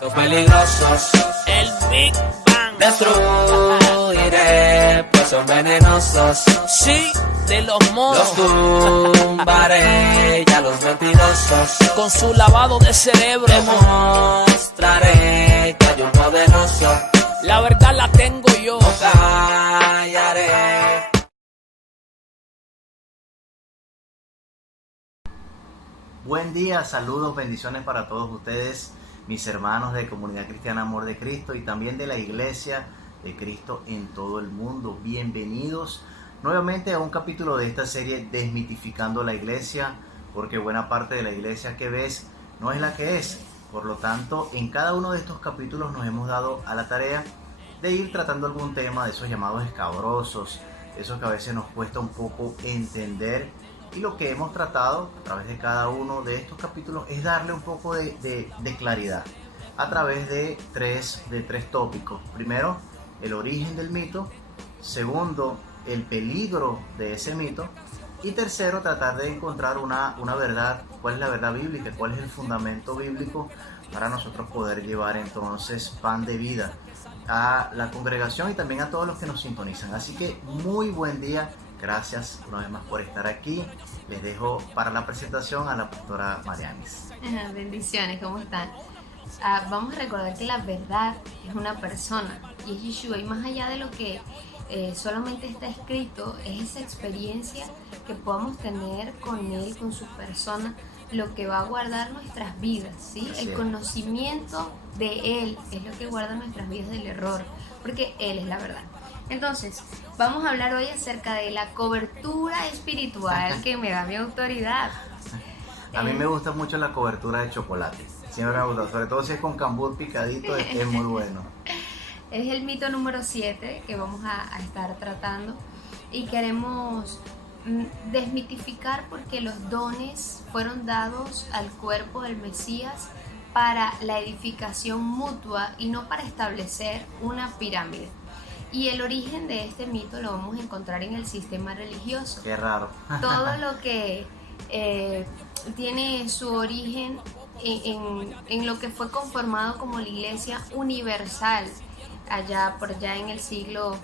Los peligrosos, El Big Bang. destruiré, pues son venenosos. Sí, de los monos. Los tumbaré, ya los mentirosos. Con su lavado de cerebro. Demostraré que hay un poderoso. La verdad la tengo yo. No callaré. Buen día, saludos, bendiciones para todos ustedes, mis hermanos de Comunidad Cristiana Amor de Cristo y también de la Iglesia de Cristo en todo el mundo. Bienvenidos nuevamente a un capítulo de esta serie Desmitificando la Iglesia, porque buena parte de la iglesia que ves no es la que es. Por lo tanto, en cada uno de estos capítulos nos hemos dado a la tarea de ir tratando algún tema de esos llamados escabrosos, esos que a veces nos cuesta un poco entender. Y lo que hemos tratado a través de cada uno de estos capítulos es darle un poco de claridad a través de tres tópicos. Primero, el origen del mito. Segundo, el peligro de ese mito. Y tercero, tratar de encontrar una verdad. ¿Cuál es la verdad bíblica? ¿Cuál es el fundamento bíblico para nosotros poder llevar entonces pan de vida a la congregación y también a todos los que nos sintonizan? Así que muy buen día. Gracias una vez más por estar aquí. Les dejo para la presentación a la pastora Marianis. Bendiciones, ¿cómo están? Vamos a recordar que la verdad es una persona y es Yeshua, y más allá de lo que solamente está escrito, es esa experiencia que podamos tener con Él, con su persona, lo que va a guardar nuestras vidas, ¿sí? El conocimiento de Él es lo que guarda nuestras vidas del error, porque Él es la verdad. Entonces, vamos a hablar hoy acerca de la cobertura espiritual que me da mi autoridad. A mí me gusta mucho la cobertura de chocolate. Siempre me gusta, sobre todo si es con cambur picadito, es muy bueno. Es el mito número 7 que vamos a estar tratando y queremos desmitificar porque los dones fueron dados al cuerpo del Mesías para la edificación mutua y no para establecer una pirámide. Y el origen de este mito lo vamos a encontrar en el sistema religioso. Qué raro. Todo lo que tiene su origen en lo que fue conformado como la Iglesia Universal, por allá en el siglo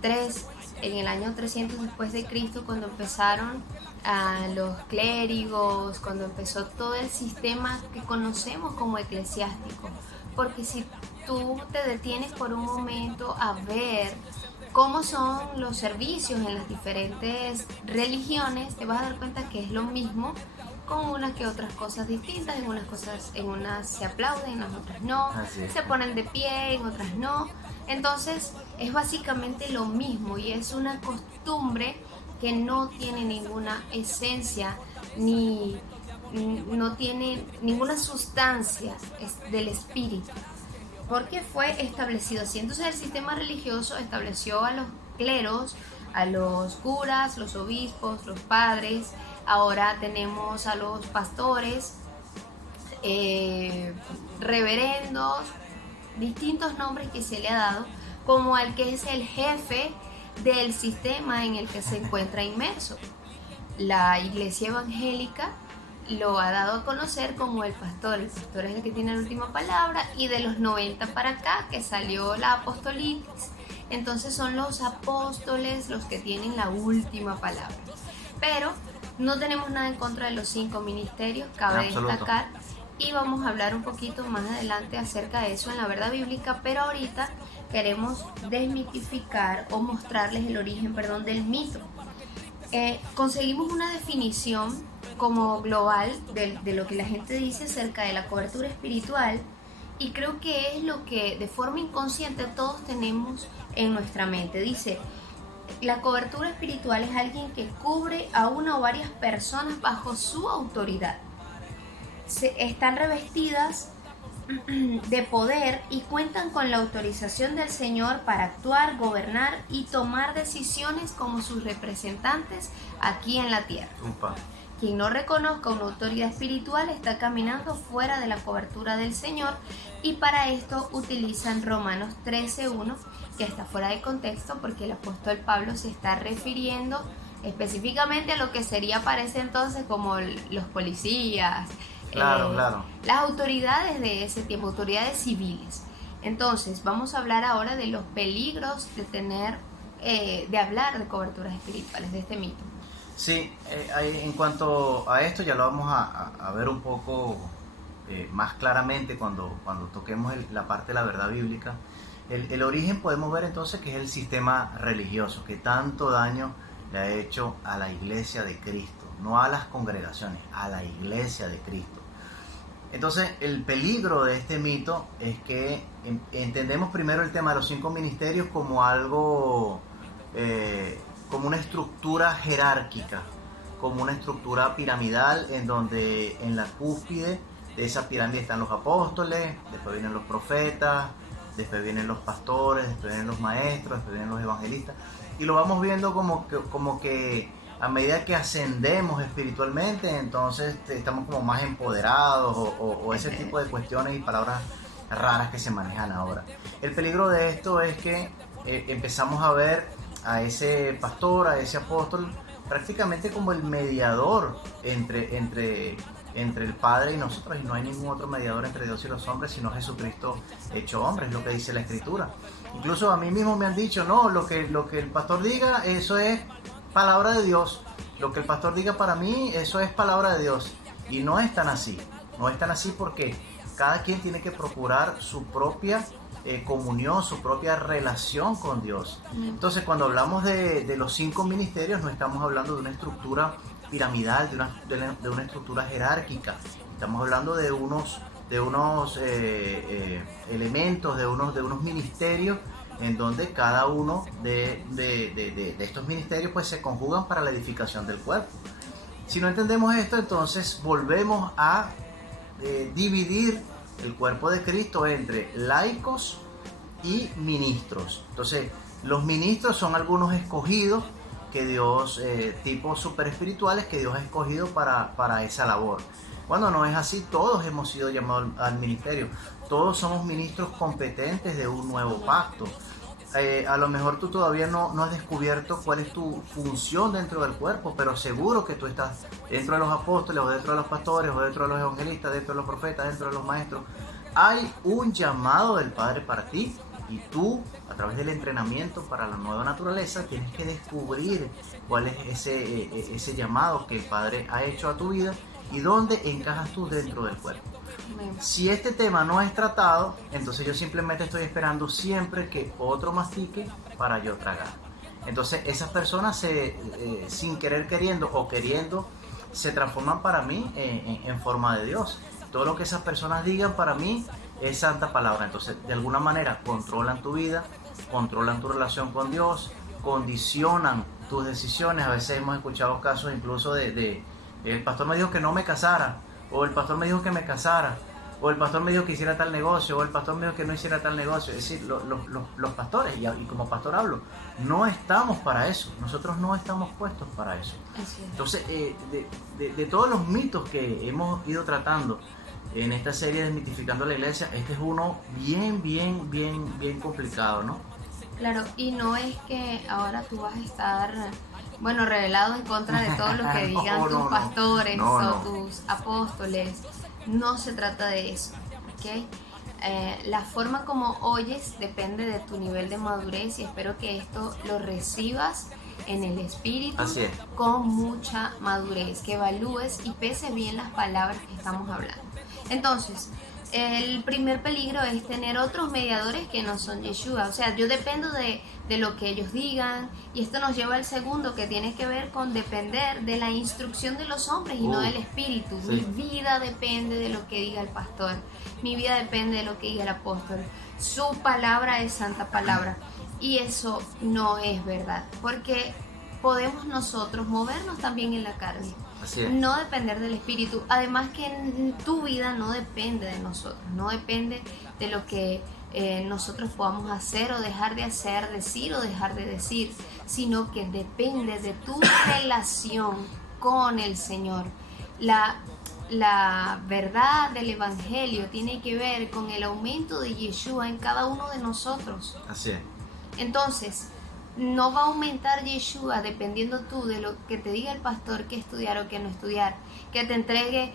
3, en el año 300 después de Cristo, cuando empezaron los clérigos, cuando empezó todo el sistema que conocemos como eclesiástico. Porque si tú te detienes por un momento a ver cómo son los servicios en las diferentes religiones, te vas a dar cuenta que es lo mismo, con unas que otras cosas distintas. En unas se aplauden, en las otras no, se ponen de pie, en otras no. Entonces es básicamente lo mismo y es una costumbre que no tiene ninguna esencia ni no tiene ninguna sustancia del espíritu, porque fue establecido así. Entonces el sistema religioso estableció a los cleros, a los curas, los obispos, los padres. Ahora tenemos a los pastores, reverendos, distintos nombres que se le ha dado, como al que es el jefe del sistema en el que se encuentra inmerso. La iglesia evangélica lo ha dado a conocer como el pastor. El pastor es el que tiene la última palabra, y de los 90 para acá que salió la apostolitis, entonces son los apóstoles los que tienen la última palabra. Pero no tenemos nada en contra de los 5 ministerios, cabe destacar, y vamos a hablar un poquito más adelante acerca de eso en la verdad bíblica, pero ahorita queremos desmitificar o mostrarles el origen, del mito. Conseguimos una definición como global de lo que la gente dice acerca de la cobertura espiritual, y creo que es lo que de forma inconsciente todos tenemos en nuestra mente. Dice: la cobertura espiritual es alguien que cubre a una o varias personas bajo su autoridad. Están revestidas de poder y cuentan con la autorización del Señor para actuar, gobernar y tomar decisiones como sus representantes aquí en la tierra. Quien no reconozca una autoridad espiritual está caminando fuera de la cobertura del Señor, y para esto utilizan Romanos 13:1, que está fuera de contexto porque el apóstol Pablo se está refiriendo específicamente a lo que sería para ese entonces como los policías Claro, claro. las autoridades de ese tiempo, autoridades civiles. Entonces, vamos a hablar ahora de los peligros de tener, de hablar de coberturas espirituales, de este mito. Sí, en cuanto a esto ya lo vamos a ver un poco más claramente cuando toquemos la parte de la verdad bíblica. El origen podemos ver entonces que es el sistema religioso que tanto daño le ha hecho a la iglesia de Cristo, no a las congregaciones, a la iglesia de Cristo. Entonces el peligro de este mito es que entendemos primero el tema de los 5 ministerios como algo, como una estructura jerárquica, como una estructura piramidal en donde en la cúspide de esa pirámide están los apóstoles, después vienen los profetas, después vienen los pastores, después vienen los maestros, después vienen los evangelistas, y lo vamos viendo como que a medida que ascendemos espiritualmente, entonces estamos como más empoderados o ese tipo de cuestiones y palabras raras que se manejan ahora. El peligro de esto es que empezamos a ver a ese pastor, a ese apóstol, prácticamente como el mediador entre el Padre y nosotros, y no hay ningún otro mediador entre Dios y los hombres sino Jesucristo hecho hombre, es lo que dice la Escritura. Incluso a mí mismo me han dicho, no, lo que el pastor diga, eso es palabra de Dios, lo que el pastor diga para mí, eso es palabra de Dios, y no es tan así, porque cada quien tiene que procurar su propia comunión, su propia relación con Dios. Entonces cuando hablamos de los 5 ministerios no estamos hablando de una estructura piramidal, de una estructura jerárquica, estamos hablando de unos elementos, de unos ministerios en donde cada uno de estos ministerios pues se conjugan para la edificación del cuerpo. Si no entendemos esto, entonces volvemos a dividir el cuerpo de Cristo entre laicos y ministros. Entonces los ministros son algunos escogidos que Dios, tipos super espirituales que Dios ha escogido para esa labor. Cuando no es así, todos hemos sido llamados al ministerio, todos somos ministros competentes de un nuevo pacto. A lo mejor tú todavía no has descubierto cuál es tu función dentro del cuerpo, pero seguro que tú estás dentro de los apóstoles, o dentro de los pastores, o dentro de los evangelistas, dentro de los profetas, dentro de los maestros. Hay un llamado del Padre para ti, y tú, a través del entrenamiento para la nueva naturaleza, tienes que descubrir cuál es ese llamado que el Padre ha hecho a tu vida y dónde encajas tú dentro del cuerpo. Si este tema no es tratado, entonces yo simplemente estoy esperando siempre que otro mastique para yo tragar. Entonces esas personas sin querer queriendo o queriendo se transforman para mí en forma de Dios. Todo lo que esas personas digan para mí es santa palabra. Entonces de alguna manera controlan tu vida, controlan tu relación con Dios, condicionan tus decisiones. A veces hemos escuchado casos incluso de el pastor me dijo que no me casara, o el pastor me dijo que me casara, o el pastor me dijo que hiciera tal negocio, o el pastor me dijo que no hiciera tal negocio. Es decir, los pastores, y como pastor hablo, no estamos para eso, nosotros no estamos puestos para eso. Entonces, de todos los mitos que hemos ido tratando en esta serie Desmitificando la Iglesia, este es uno bien complicado, ¿no? Claro, y no es que ahora tú vas a estar, revelado en contra de todo lo que digan tus pastores o tus apóstoles. No se trata de eso, ¿ok? La forma como oyes depende de tu nivel de madurez, y espero que esto lo recibas en el espíritu con mucha madurez, que evalúes y peses bien las palabras que estamos hablando. Entonces, el primer peligro es tener otros mediadores que no son Yeshua. O sea, yo dependo de lo que ellos digan, y esto nos lleva al segundo, que tiene que ver con depender de la instrucción de los hombres y no del espíritu. Mi vida depende de lo que diga el pastor, mi vida depende de lo que diga el apóstol, su palabra es santa palabra, y eso no es verdad, porque podemos nosotros movernos también en la carne, no depender del espíritu. Además que tu vida no depende de nosotros, no depende de lo que nosotros podamos hacer o dejar de hacer, decir o dejar de decir, sino que depende de tu relación con el Señor. La verdad del Evangelio tiene que ver con el aumento de Yeshua en cada uno de nosotros. Así es. Entonces, no va a aumentar Yeshua dependiendo tú de lo que te diga el pastor que estudiar o que no estudiar, que te entregue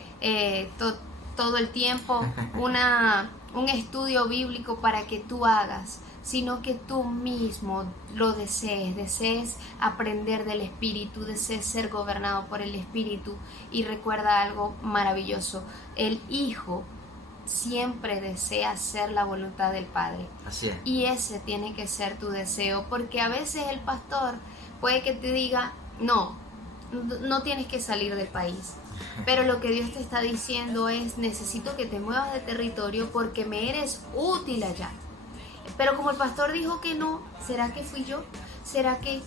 todo el tiempo un estudio bíblico para que tú hagas, sino que tú mismo lo desees aprender del Espíritu, desees ser gobernado por el Espíritu. Y recuerda algo maravilloso: el Hijo siempre desea hacer la voluntad del Padre. Así es. Y ese tiene que ser tu deseo, porque a veces el pastor puede que te diga, no tienes que salir del país. Pero lo que Dios te está diciendo es: necesito que te muevas de territorio porque me eres útil allá. Pero como el pastor dijo que no, ¿será que fui yo? ¿Será que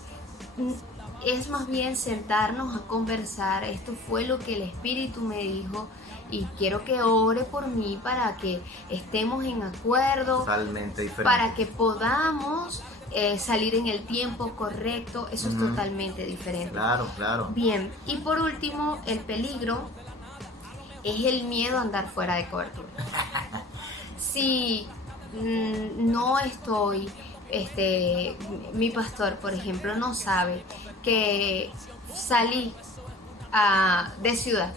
es más bien sentarnos a conversar? Esto fue lo que el Espíritu me dijo y quiero que ore por mí para que estemos en acuerdo. Totalmente diferente. Para que podamos salir en el tiempo correcto. Eso es totalmente diferente. Claro, claro. Bien, y por último, el peligro es el miedo a andar fuera de cobertura. Si no estoy, mi pastor, por ejemplo, no sabe que salí de ciudad,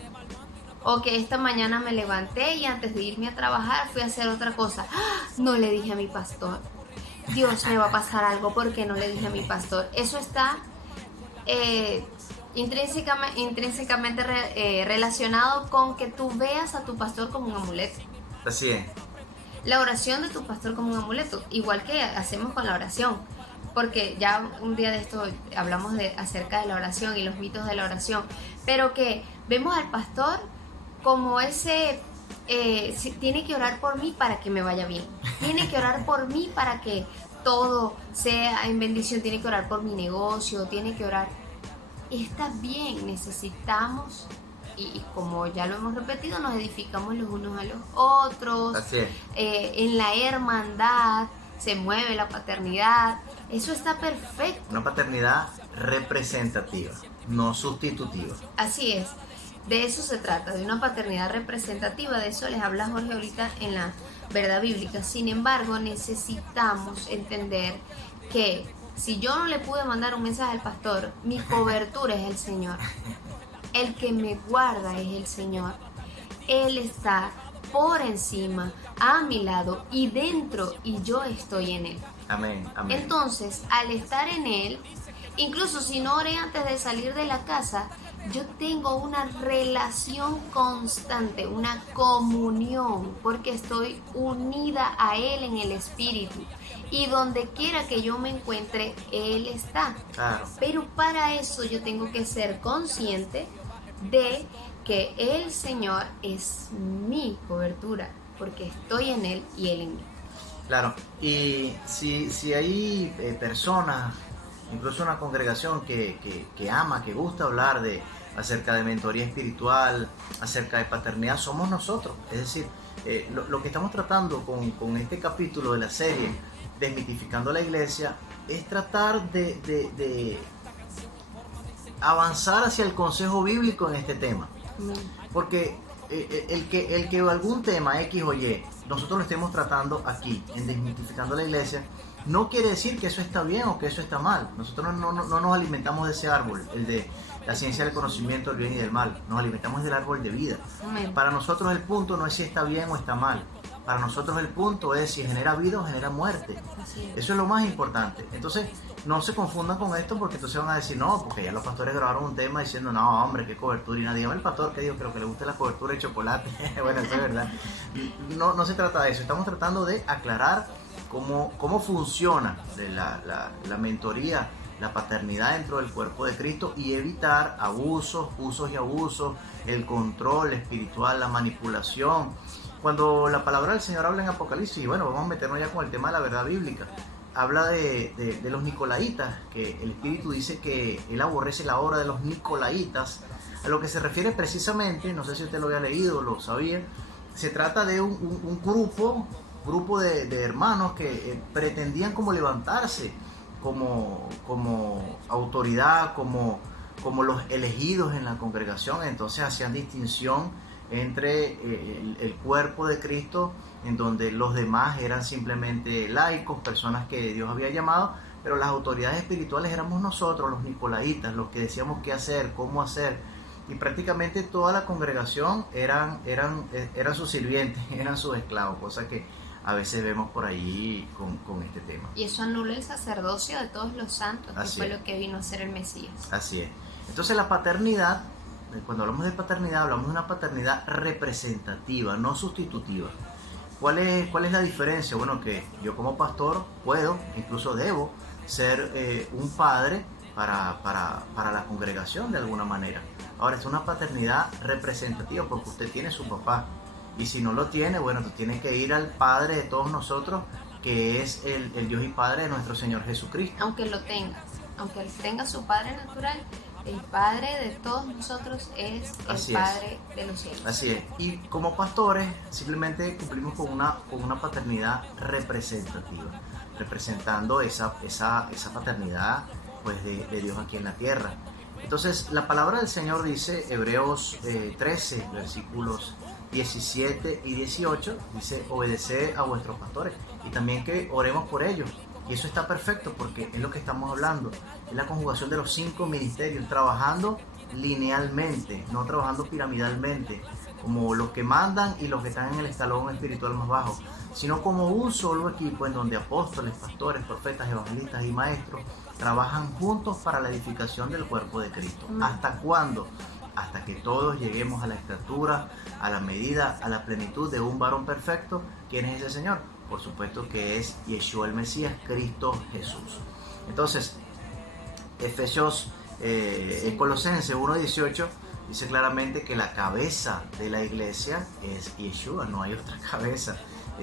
o que esta mañana me levanté y antes de irme a trabajar fui a hacer otra cosa. No le dije a mi pastor. Dios, me va a pasar algo porque no le dije a mi pastor. Eso está intrínsecamente relacionado con que tú veas a tu pastor como un amuleto. Así es. La oración de tu pastor como un amuleto, igual que hacemos con la oración, porque ya un día de esto hablamos acerca de la oración y los mitos de la oración, pero que vemos al pastor como ese, tiene que orar por mí para que me vaya bien, tiene que orar por mí para que todo sea en bendición, tiene que orar por mi negocio, tiene que orar. Está bien, necesitamos, y como ya lo hemos repetido, nos edificamos los unos a los otros. Así es. En la hermandad se mueve la paternidad. Eso está perfecto. Una paternidad representativa, no sustitutiva. Así es. De eso se trata, de una paternidad representativa. De eso les habla Jorge ahorita en la verdad bíblica. Sin embargo, necesitamos entender que si yo no le pude mandar un mensaje al pastor, mi cobertura es el Señor. El que me guarda es el Señor. Él está por encima, a mi lado y dentro, y yo estoy en Él. Amén, amén. Entonces, al estar en Él, incluso si no oré antes de salir de la casa, yo tengo una relación constante, una comunión, porque estoy unida a Él en el Espíritu. Y donde quiera que yo me encuentre, Él está. Claro. Pero para eso yo tengo que ser consciente de que el Señor es mi cobertura, porque estoy en Él y Él en mí. Claro, y si hay personas, incluso una congregación que ama, que gusta hablar acerca de mentoría espiritual, acerca de paternidad, somos nosotros. Es decir, lo que estamos tratando con este capítulo de la serie, Desmitificando la Iglesia, es tratar de avanzar hacia el consejo bíblico en este tema. Porque el que algún tema X o Y nosotros lo estemos tratando aquí en Desmitificando la Iglesia, no quiere decir que eso está bien o que eso está mal. Nosotros no nos alimentamos de ese árbol, el de la ciencia del conocimiento del bien y del mal. Nos alimentamos del árbol de vida. Amén. Para nosotros el punto no es si está bien o está mal. Para nosotros el punto es si genera vida o genera muerte. Eso es lo más importante. Entonces, no se confundan con esto, porque entonces van a decir, no, porque ya los pastores grabaron un tema diciendo, no, hombre, qué cobertura. Y nadie, el pastor que dijo, creo que le gusta la cobertura de chocolate. Bueno, eso es verdad. No se trata de eso. Estamos tratando de aclarar cómo funciona la mentoría, la paternidad dentro del cuerpo de Cristo, y evitar usos y abusos, el control espiritual, la manipulación. Cuando la palabra del Señor habla en Apocalipsis, y bueno, vamos a meternos ya con el tema de la verdad bíblica, habla de los nicolaitas, que el Espíritu dice que Él aborrece la obra de los nicolaitas. A lo que se refiere precisamente, no sé si usted lo había leído, lo sabía, se trata de un grupo de hermanos que pretendían como levantarse como autoridad, como los elegidos en la congregación. Entonces hacían distinción entre el cuerpo de Cristo, en donde los demás eran simplemente laicos, personas que Dios había llamado, pero las autoridades espirituales éramos nosotros, los nicolaitas, los que decíamos qué hacer, cómo hacer, y prácticamente toda la congregación eran sus sirvientes, eran sus esclavos, cosa que a veces vemos por ahí con este tema. Y eso anula el sacerdocio de todos los santos, que Así fue es. lo que vino a ser el Mesías. Así es. Entonces la paternidad, cuando hablamos de paternidad, hablamos de una paternidad representativa, no sustitutiva. ¿Cuál es la diferencia? Bueno, que yo como pastor puedo, incluso debo, ser un padre para la congregación de alguna manera. Ahora, es una paternidad representativa porque usted tiene su papá. Y si no lo tiene, bueno, tú tienes que ir al Padre de todos nosotros, que es el Dios y Padre de nuestro Señor Jesucristo. Aunque lo tenga, aunque él tenga su Padre natural, el Padre de todos nosotros es el Así es. Padre de los cielos. Así es. Y como pastores simplemente cumplimos con una paternidad representativa, representando esa paternidad pues de Dios aquí en la tierra. Entonces la palabra del Señor dice, Hebreos 13, versículos 17 y 18, dice, obedeced a vuestros pastores y también que oremos por ellos. Y eso está perfecto porque es lo que estamos hablando, es la conjugación de los 5 ministerios, trabajando linealmente, no trabajando piramidalmente, como los que mandan y los que están en el escalón espiritual más bajo, sino como un solo equipo en donde apóstoles, pastores, profetas, evangelistas y maestros trabajan juntos para la edificación del cuerpo de Cristo. ¿Hasta cuándo? Hasta que todos lleguemos a la estatura, a la medida, a la plenitud de un varón perfecto. ¿Quién es ese Señor? Por supuesto que es Yeshua el Mesías, Cristo Jesús. Entonces, Colosenses 1:18 dice claramente que la cabeza de la iglesia es Yeshua, no hay otra cabeza.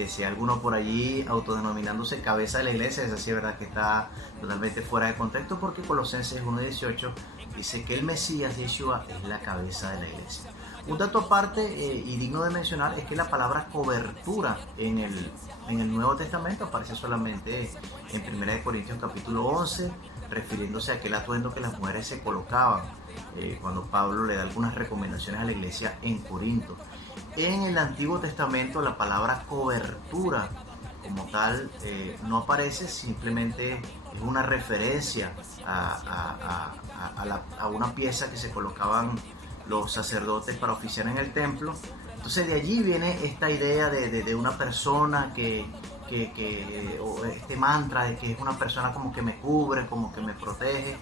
Si hay alguno por allí autodenominándose cabeza de la iglesia, es así, verdad que está totalmente fuera de contexto, porque Colosenses 1:18 dice que el Mesías, Yeshua, es la cabeza de la iglesia. Un dato aparte y digno de mencionar es que la palabra cobertura en el Nuevo Testamento aparece solamente en 1 Corintios capítulo 11, refiriéndose a aquel atuendo que las mujeres se colocaban cuando Pablo le da algunas recomendaciones a la iglesia en Corinto. En el Antiguo Testamento la palabra cobertura como tal no aparece, simplemente es una referencia a una pieza que se colocaban los sacerdotes para oficiar en el templo. Entonces de allí viene esta idea de una persona o este mantra de que es una persona como que me cubre, como que me protege,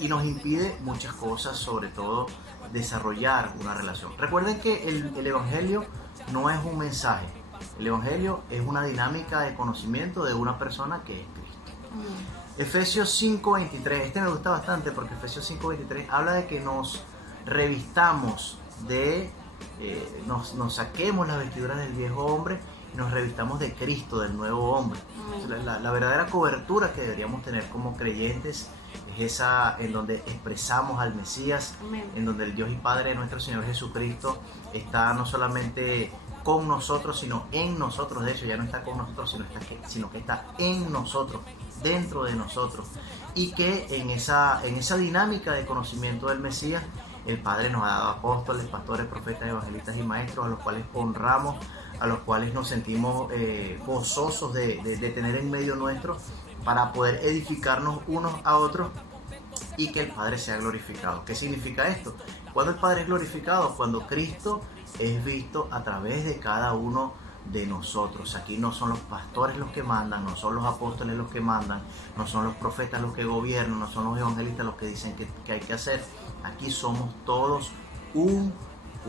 y nos impide muchas cosas, sobre todo desarrollar una relación. Recuerden que el Evangelio no es un mensaje, el Evangelio es una dinámica de conocimiento de una persona que es Cristo. Efesios 5:23, este me gusta bastante porque Efesios 5:23 habla de que nos revistamos nos saquemos las vestiduras del viejo hombre y nos revistamos de Cristo, del nuevo hombre. La verdadera cobertura que deberíamos tener como creyentes es esa en donde expresamos al Mesías, en donde el Dios y Padre de nuestro Señor Jesucristo está no solamente con nosotros, sino en nosotros. De hecho, ya no está con nosotros, sino que está en nosotros, dentro de nosotros. Y que en esa dinámica de conocimiento del Mesías, el Padre nos ha dado apóstoles, pastores, profetas, evangelistas y maestros, a los cuales honramos, a los cuales nos sentimos gozosos de tener en medio nuestro, para poder edificarnos unos a otros y que el Padre sea glorificado. ¿Qué significa esto? Cuando el Padre es glorificado, cuando Cristo es visto a través de cada uno de nosotros. Aquí no son los pastores los que mandan, no son los apóstoles los que mandan, no son los profetas los que gobiernan, no son los evangelistas los que dicen que hay que hacer. Aquí somos todos un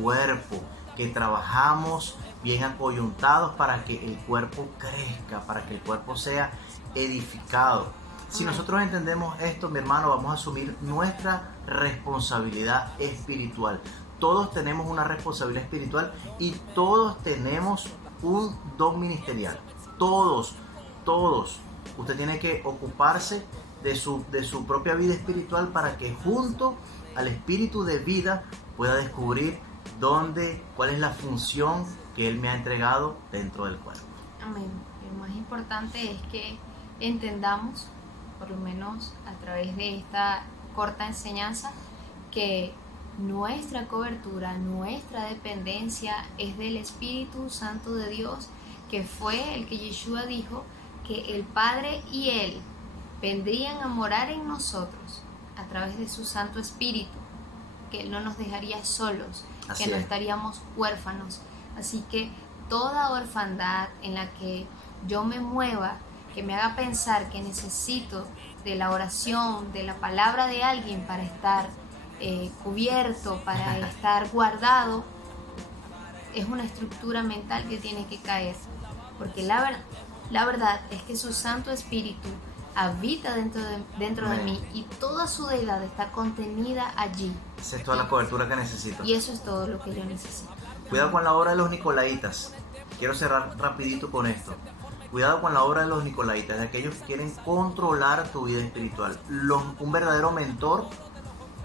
cuerpo que trabajamos bien acoyuntados para que el cuerpo crezca, para que el cuerpo sea edificado. Si nosotros entendemos esto, mi hermano, vamos a asumir nuestra responsabilidad espiritual. Todos tenemos una responsabilidad espiritual y todos tenemos un don ministerial. Todos. Usted tiene que ocuparse de su propia vida espiritual para que junto al espíritu de vida pueda descubrir cuál es la función que Él me ha entregado dentro del cuerpo. Amén. Lo más importante es que entendamos, por lo menos a través de esta corta enseñanza, que nuestra cobertura, nuestra dependencia es del Espíritu Santo de Dios, que fue el que Yeshua dijo que el Padre y Él vendrían a morar en nosotros a través de su Santo Espíritu, que Él no nos dejaría solos, Así que no es. estaríamos huérfanos. Así que toda orfandad en la que yo me mueva, que me haga pensar que necesito de la oración, de la palabra de alguien para estar cubierto, para estar guardado, es una estructura mental que tiene que caer, porque la verdad es que su Santo Espíritu habita dentro de mí y toda su deidad está contenida allí. Esa es toda la cobertura que necesito. Y eso es todo lo que yo necesito. Cuidado con la obra de los Nicolaitas. Quiero cerrar rapidito con esto. Cuidado con la obra de los Nicolaitas, de aquellos que quieren controlar tu vida espiritual. Un verdadero mentor,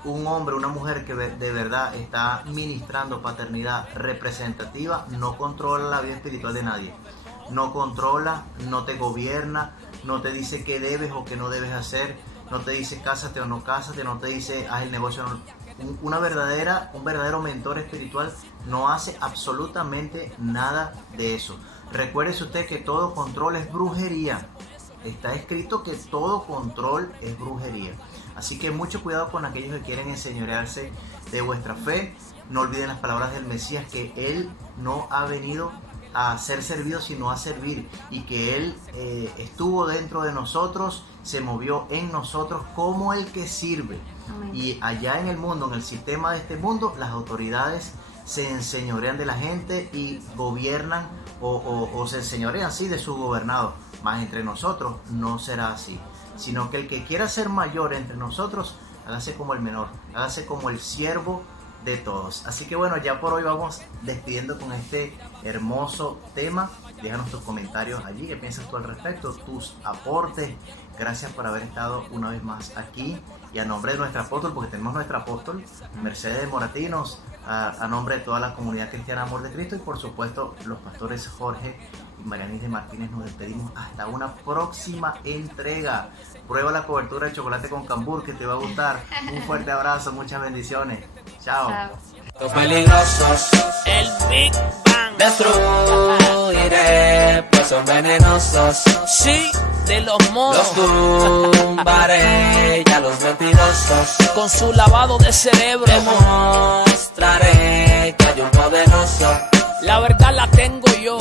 un hombre, una mujer que de verdad está ministrando paternidad representativa, no controla la vida espiritual de nadie. No controla, no te gobierna, no te dice qué debes o qué no debes hacer, no te dice cásate o no cásate, no te dice haz el negocio o no. Un verdadero mentor espiritual no hace absolutamente nada de eso. Recuérdese usted que todo control es brujería. Está escrito que todo control es brujería. Así que mucho cuidado con aquellos que quieren enseñorearse de vuestra fe. No olviden las palabras del Mesías, que Él no ha venido a ser servido sino a servir, y que Él estuvo dentro de nosotros, se movió en nosotros como el que sirve. Amén. Y allá en el mundo, en el sistema de este mundo, las autoridades se enseñorean de la gente y gobiernan o se enseñorean sí de sus gobernados. Mas entre nosotros no será así, sino que el que quiera ser mayor entre nosotros, hágase como el menor, hágase como el siervo de todos. Así que bueno, ya por hoy vamos despidiendo con este hermoso tema. Déjanos tus comentarios allí, qué piensas tú al respecto, tus aportes. Gracias por haber estado una vez más aquí, y a nombre de nuestra apóstol, porque tenemos nuestra apóstol Mercedes Moratinos, a nombre de toda la comunidad cristiana Amor de Cristo, y por supuesto los pastores Jorge y Marianis de Martínez, nos despedimos hasta una próxima entrega. Prueba la cobertura de chocolate con cambur, que te va a gustar. Un fuerte abrazo, muchas bendiciones. Chao. Chao. Los peligrosos El Big Bang. destruiré, pues son venenosos. Sí, de los monos. Los tumbaré, ya los mentirosos. Con su lavado de cerebro. Demostraré que hay un poderoso. La verdad la tengo yo.